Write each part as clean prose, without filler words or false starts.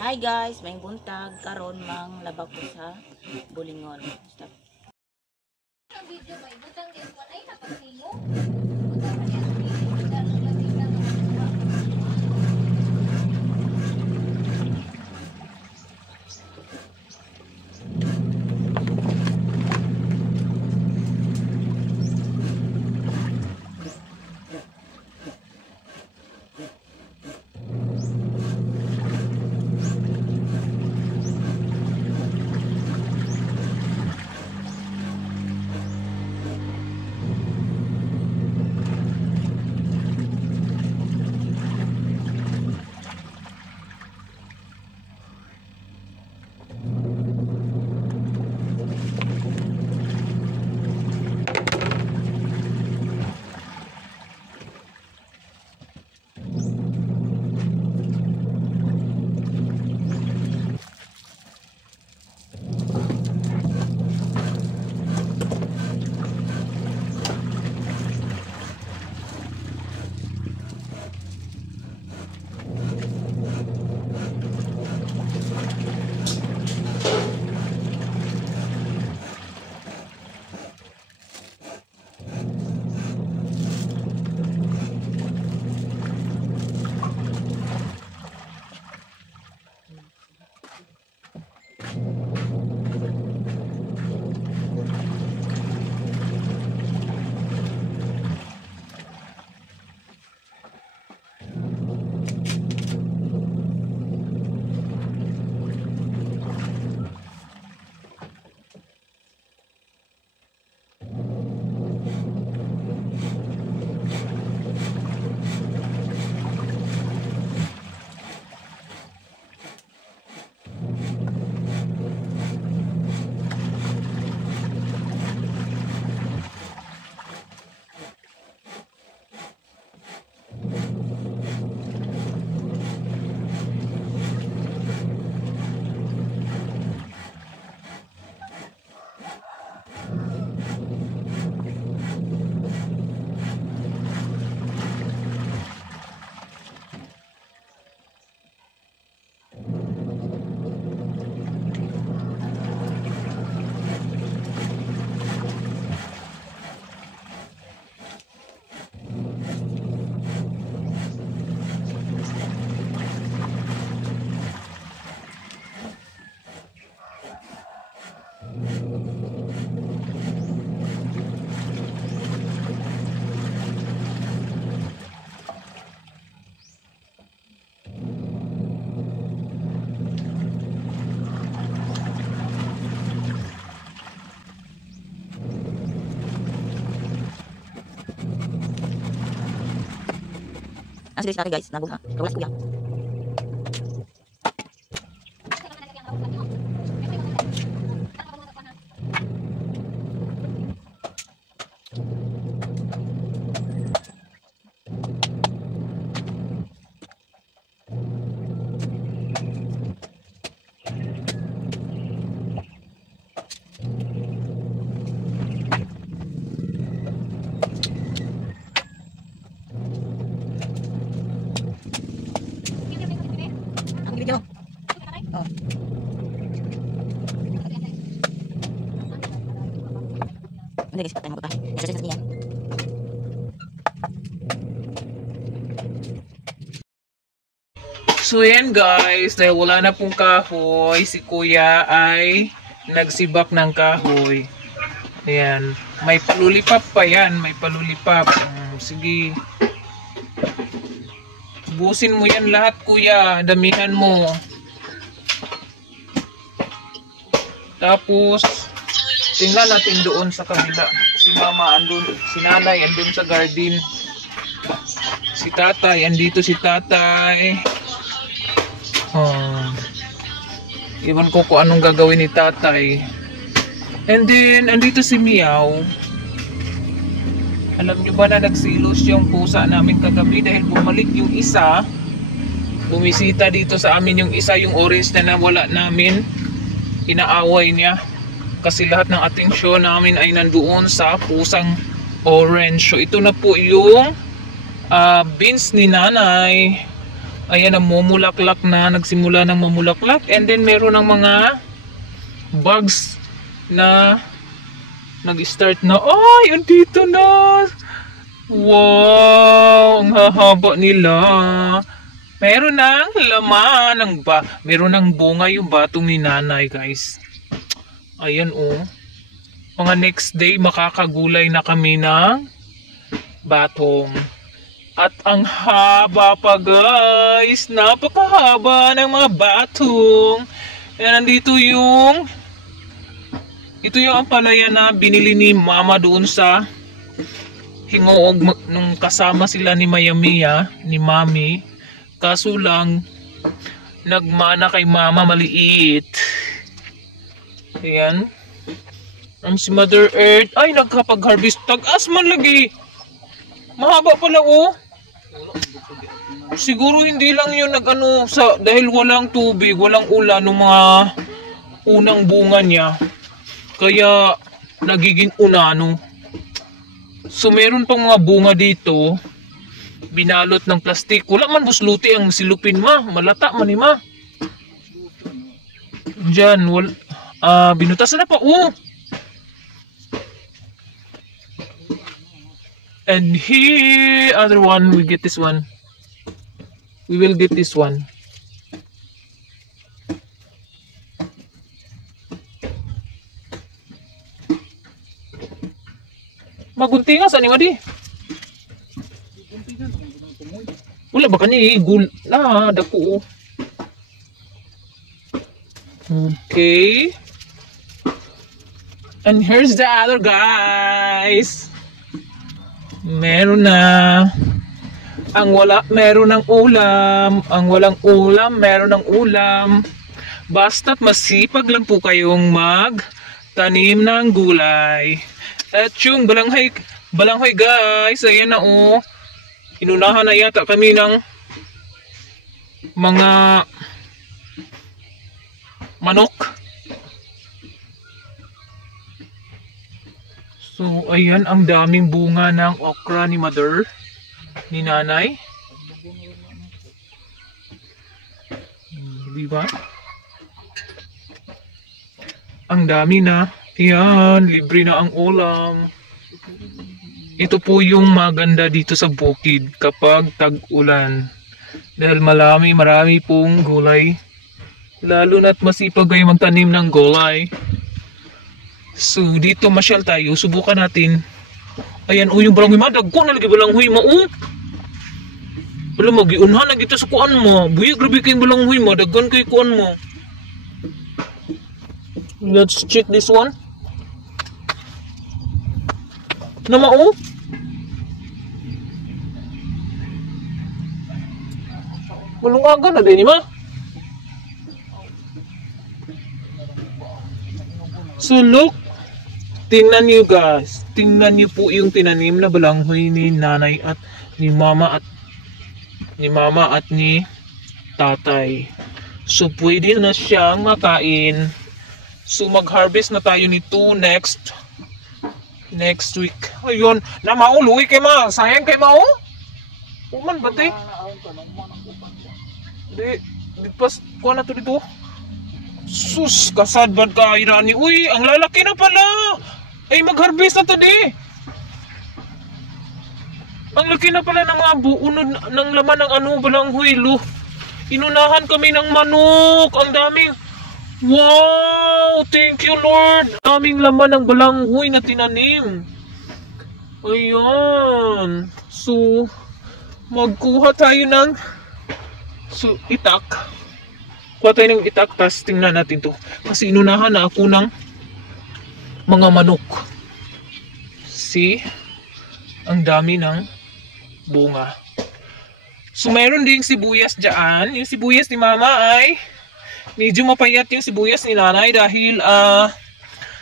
Hi guys, may buntag karon mang labak ko sa Bulingon. Stop. Ang video may butang guys, ay napagsingo. Ang silis natin guys, nabuha. Kawalas kuya. Video. Oh. Hindi guys, patay mo pa. Exercise natin yan. So yan guys, dahil wala na pong kahoy, si kuya ay nagsibak ng kahoy. Ayan, may palulipap pa yan, may palulipap. Sige. Busin mo yan lahat kuya, damihan mo. Tapos, tingnan natin doon sa kabila. Si mama andun, si nanay andun sa garden. Si tatay, andito si tatay. Iwan ko kung anong gagawin ni tatay. And then, andito si Meow. Alam nyo ba na nagsilos yung pusa namin kagabi dahil bumalik yung isa. Bumisita dito sa amin yung isa, yung orange na nawala namin. Inaaway niya. Kasi lahat ng atensyon namin ay nandoon sa pusang orange. So ito na po yung beans ni nanay. Ayan, namumulaklak na, nagsimula ng mamulaklak. And then meron ng mga bugs na nag-start na. Ay, andito na! Wow! Ang hahaba nila. Meron ng laman. Meron ng bunga yung batong ni nanay, guys. Ayan, oh. Mga next day, makakagulay na kami ng batong. At ang haba pa, guys. Napakahaba ng mga batong. Yan, nandito yung ito yung ampalaya na binili ni mama doon sa Hingoog nung kasama sila ni Mayamiya, ni mami. Kaso lang, nagmana kay mama maliit. Ayan. Ang si Mother Earth, ay nagkapag-harvest. Tag-as man lagi. Mahaba pala, oh. Siguro hindi lang yun nag-ano, dahil walang tubig, walang ulan ng mga unang bunga niya. Kaya nagiging unano. So meron pang mga bunga dito, binalot ng plastik. Wala man busluti ang silupin ma, malata man ni ma. Diyan, binutasan na pa, oh. And here, other one, we get this one. We will get this one. Magunti nga, saan ni Madi? Wala ba kani? Gula, dako. Okay. And here's the other guys. Meron na. Ang wala, meron ng ulam. Ang walang ulam, meron ng ulam. Basta't masipag lang po kayong magtanim ng gulay. At yung balanghoy guys, ayan na, oh. Inunahan na yata kami ng mga manok. So, ayan, ang daming bunga ng okra ni Mother, ni Nanay. Diba? Ang dami na. Ayan, libre na ang ulam. Ito po yung maganda dito sa bukid kapag tag-ulan. Dahil marami pong gulay. Lalo na't masipag kayo magtanim ng gulay. So, dito masyal tayo. Subukan natin. Ayan, yung balanghoy ma. Dagko na lagi balanghoy ma. Wala, mag-iunhan na kita sa kuan mo. Buya, grabe kayong balanghoy ma. Daggan kayo kuan mo. Let's check this one. Nama, oh. Malungagan na din, ma. So, look. Tingnan niyo, guys. Tingnan niyo po yung tinanim na balanghoy ni nanay at ni mama at ni tatay. So, pwede na siyang makain. So, mag-harvest na tayo nito next week. Ayun, na mauluwi kay ma. Sayang kay ma, oh. Uman ba, te? Di pas, kuha na to dito. Sus, kasadbad ka, Irani. Uy, ang lalaki na pala. Ay, mag-harvest na to, di. Ang laki na pala ng mga buunod ng laman ng balanghoy, lo. Inunahan kami ng manok. Ang daming. Wow! Thank you, Lord! Daming laman ng balanghoy na tinanim. Ayan. So, magkuha tayo ng itak. Kuha tayo ng itak, tapos tingnan natin to. Kasi inunahan na ako ng mga manok. See? Ang dami ng bunga. So, mayroon ding sibuyas dyan. Yung sibuyas ni mama ay medyo mapayat yung sibuyas ni nanay dahil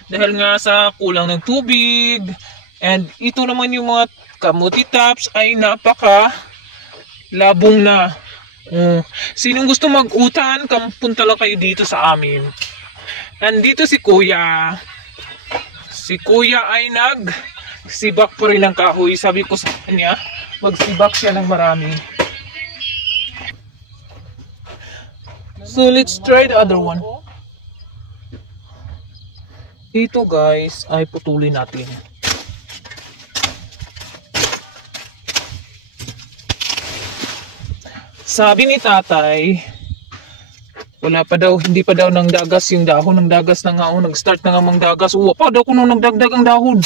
nga sa kulang ng tubig. And ito naman yung mga kamuti tops ay napaka labong na. Sinong gusto mag-utan, punta lang kayo dito sa amin. Nandito si kuya. Si kuya ay nagsibak pa rin ng kahoy. Sabi ko sa kanya, magsibak siya ng marami. So let's try the other one. Ito guys ay putulin natin. Sabi ni tatay, wala pa daw, hindi pa daw nang dagas yung dahon ng dagas na nga. Nag-start na nga mang dagas. Uwa pa daw kung nung nagdagdag ang dahon.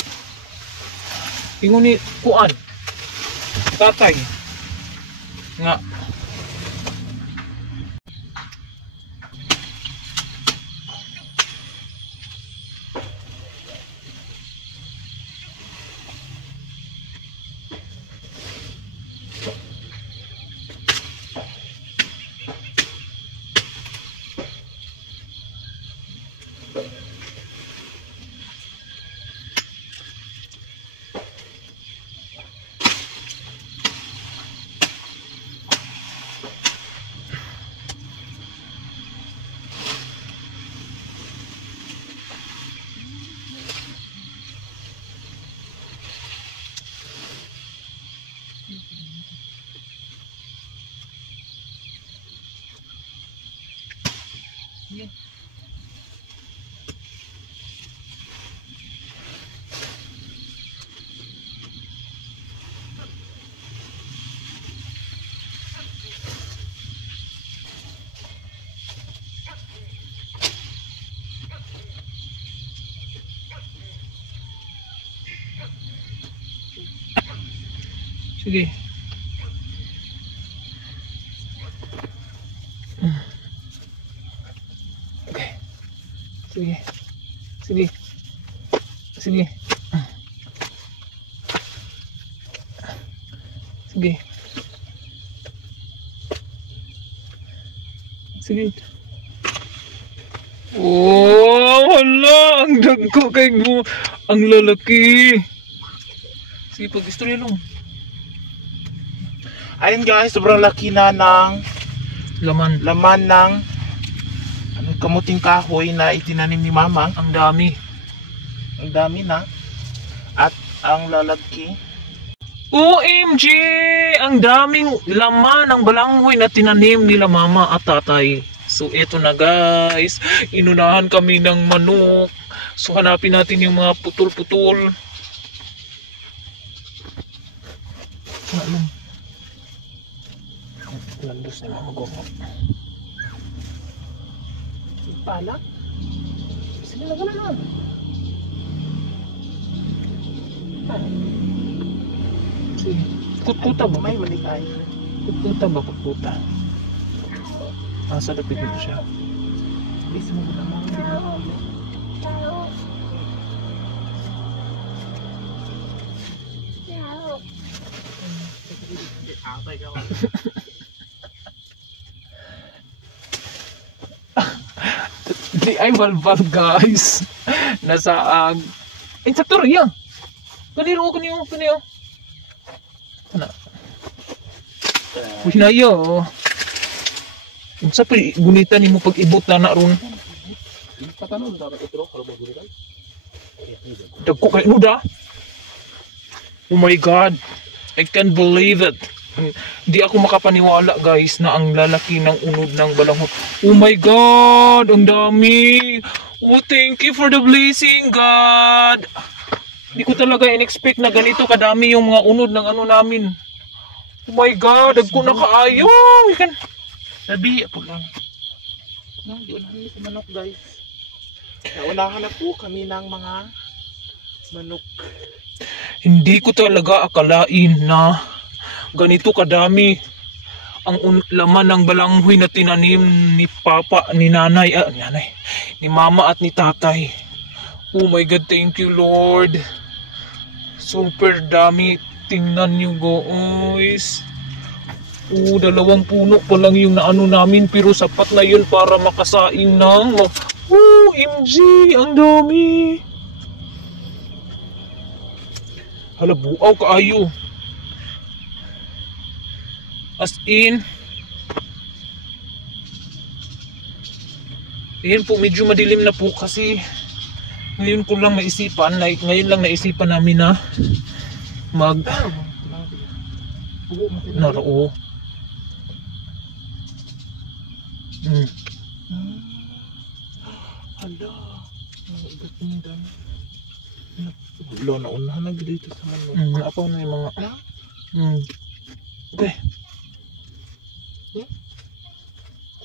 Ingon ni kuan. Tatay. Nga. Sige. Okay. Sige. Sige. Sige. Sige. Sige. Oh, hala, ang dagko kay mo, ang lalaki. Sige, pag-istorya lang. Ayun guys, sobrang laki na ng Laman. ng kamuting kahoy na itinanim ni mama. Ang dami. Ang dami na. At ang lalaki. OMG! Ang daming laman ng balanghoy na tinanim nila mama at tatay. So eto na guys, inunahan kami ng manok. So hanapin natin yung mga putol-putol. Alam. Landos na mga magomok. Pala? Sige na gano'n. Sige. Kutkuta ba? May malikay. Kutkuta ba? Kutkuta. Nasa lapit dito siya. Please mo na mga Di ay balbal guys. Nasa insaktor yan. Kaniro kanyo. Ana. Uy na yo. Unsa pa gunitan nimo pag ibot na ron? Patanon dapat ito kalau mo gunitan. Dagko kay nuda. Oh my god. I can't believe it. Hindi ako makapaniwala guys na ang lalaki ng unod ng balanghot. Oh my god, ang dami. Oh, thank you for the blessing, God. Hindi ko talaga in-expect na ganito kadami yung mga unod ng ano namin. Oh my god, dagko na kaayo. Sabi po lang. Di unahan sa manok guys. Naunahan na po kami ng mga manok. Hindi ko talaga akalain na ganito kadami ang laman ng balanghoy na tinanim ni papa, ni nanay, ni mama at ni tatay. Oh my god, thank you Lord. Super dami. Tingnan nyo guys. Oh, 2 puno pa lang yung naano namin pero sapat na yun para makasaing ng MG, ang dami. Hala, buaw kaayo. As in, ayan po, medyo madilim na po kasi ngayon ko lang naisipan, ngayon lang naisipan namin na naroo. Hala. Ang igat niya dami. Wala na unahan na dito sa manok. Ako na yung mga... Na? Okay.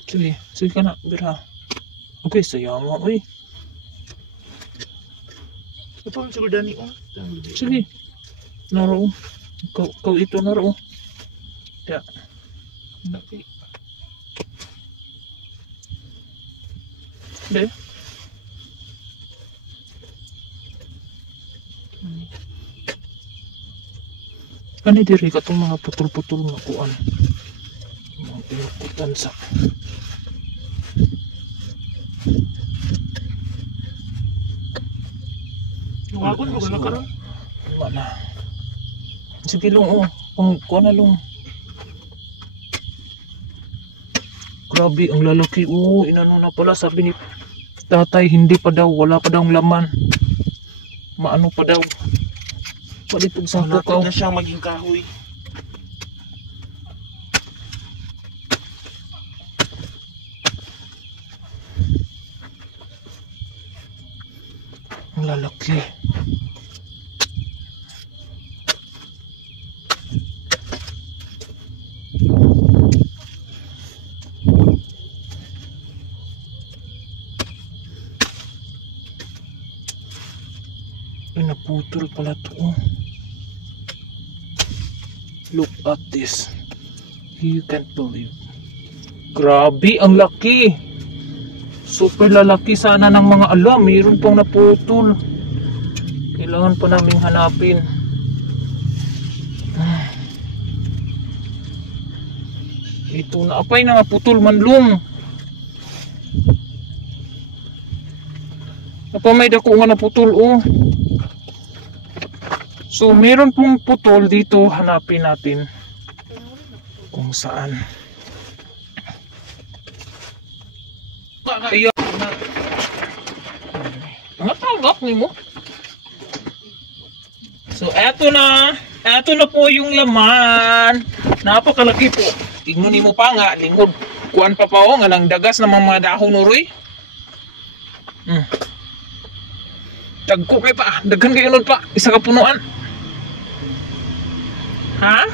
Sige, sige ka na, bira. Okay, sayang nga, uy. Ito ang siguro dani, oh. Sige. Naro. Kau ito naro. Ya. Laki. Be. Kani diri katong mga putol-putol nga kuan. Mga pinukutan sa. Nuwagon mo na karon. Wala. Sige long, oh. Kuan na long. Grabe, ang lalaki. Oh, inano na pala. Sabi ni tatay, hindi pa daw. Wala pa daw laman. Maano pa daw. Palitog sa Malapit kukaw. na siyang maging kahoy. Ang lalaki. Ay, naputol pala to. Oh. Look at this. You can't believe. Grabe, ang laki. Super lalaki sana ng mga alam. Mayroon pang naputol. Kailangan pa naming hanapin. Ito na. Apay na nga putol manlong. Napamay dako nga naputol, oh. So, meron pong putol dito. Hanapin natin kung saan. Ayan. Ang tagak ni mo. So, eto na. Eto na po yung laman. Napakalaki po. Tignan ni mo pa nga. Lingkod. Kuan pa pa o. Nga lang dagas ng mga dahon uroy. Tagko kay pa. Daghan kayo nun pa. Isa ka punuan. Ha?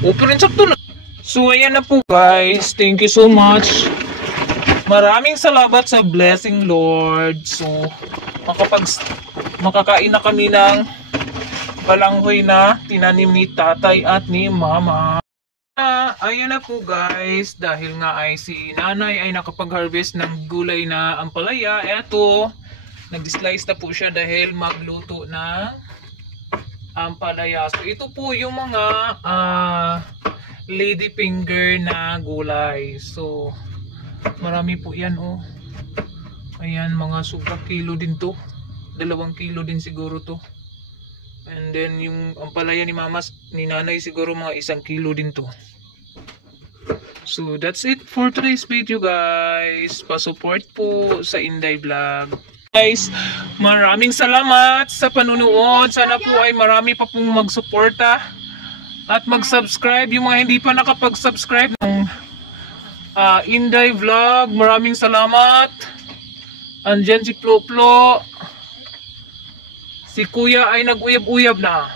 O, pero rin sakto na. So, ayan na po guys. Thank you so much. Maraming salamat sa blessing, Lord. So, makakain na kami ng balanghoy na tinanim ni tatay at ni mama. Ayan na po guys. Dahil nga ay si nanay ay nakapag-harvest ng gulay na ampalaya. Eto, nag-slice na po siya dahil magluto ng ampalaya. So, ito po yung mga lady finger na gulay. So, marami po yan, oh. Ayan, mga sobrang kilo din to. 2 kilo din siguro to. And then, yung ampalaya ni mama, ni nanay, siguro mga 1 kilo din to. So, that's it for today's video, guys. Pa-support po sa Inday Vlog. Guys, maraming salamat sa panunood. Sana po ay marami pa pong magsuporta at mag-subscribe. Yung mga hindi pa nakapag-subscribe ng Inday Vlog, maraming salamat. Andyan si Ploplo. Si Kuya ay nag-uyab-uyab na.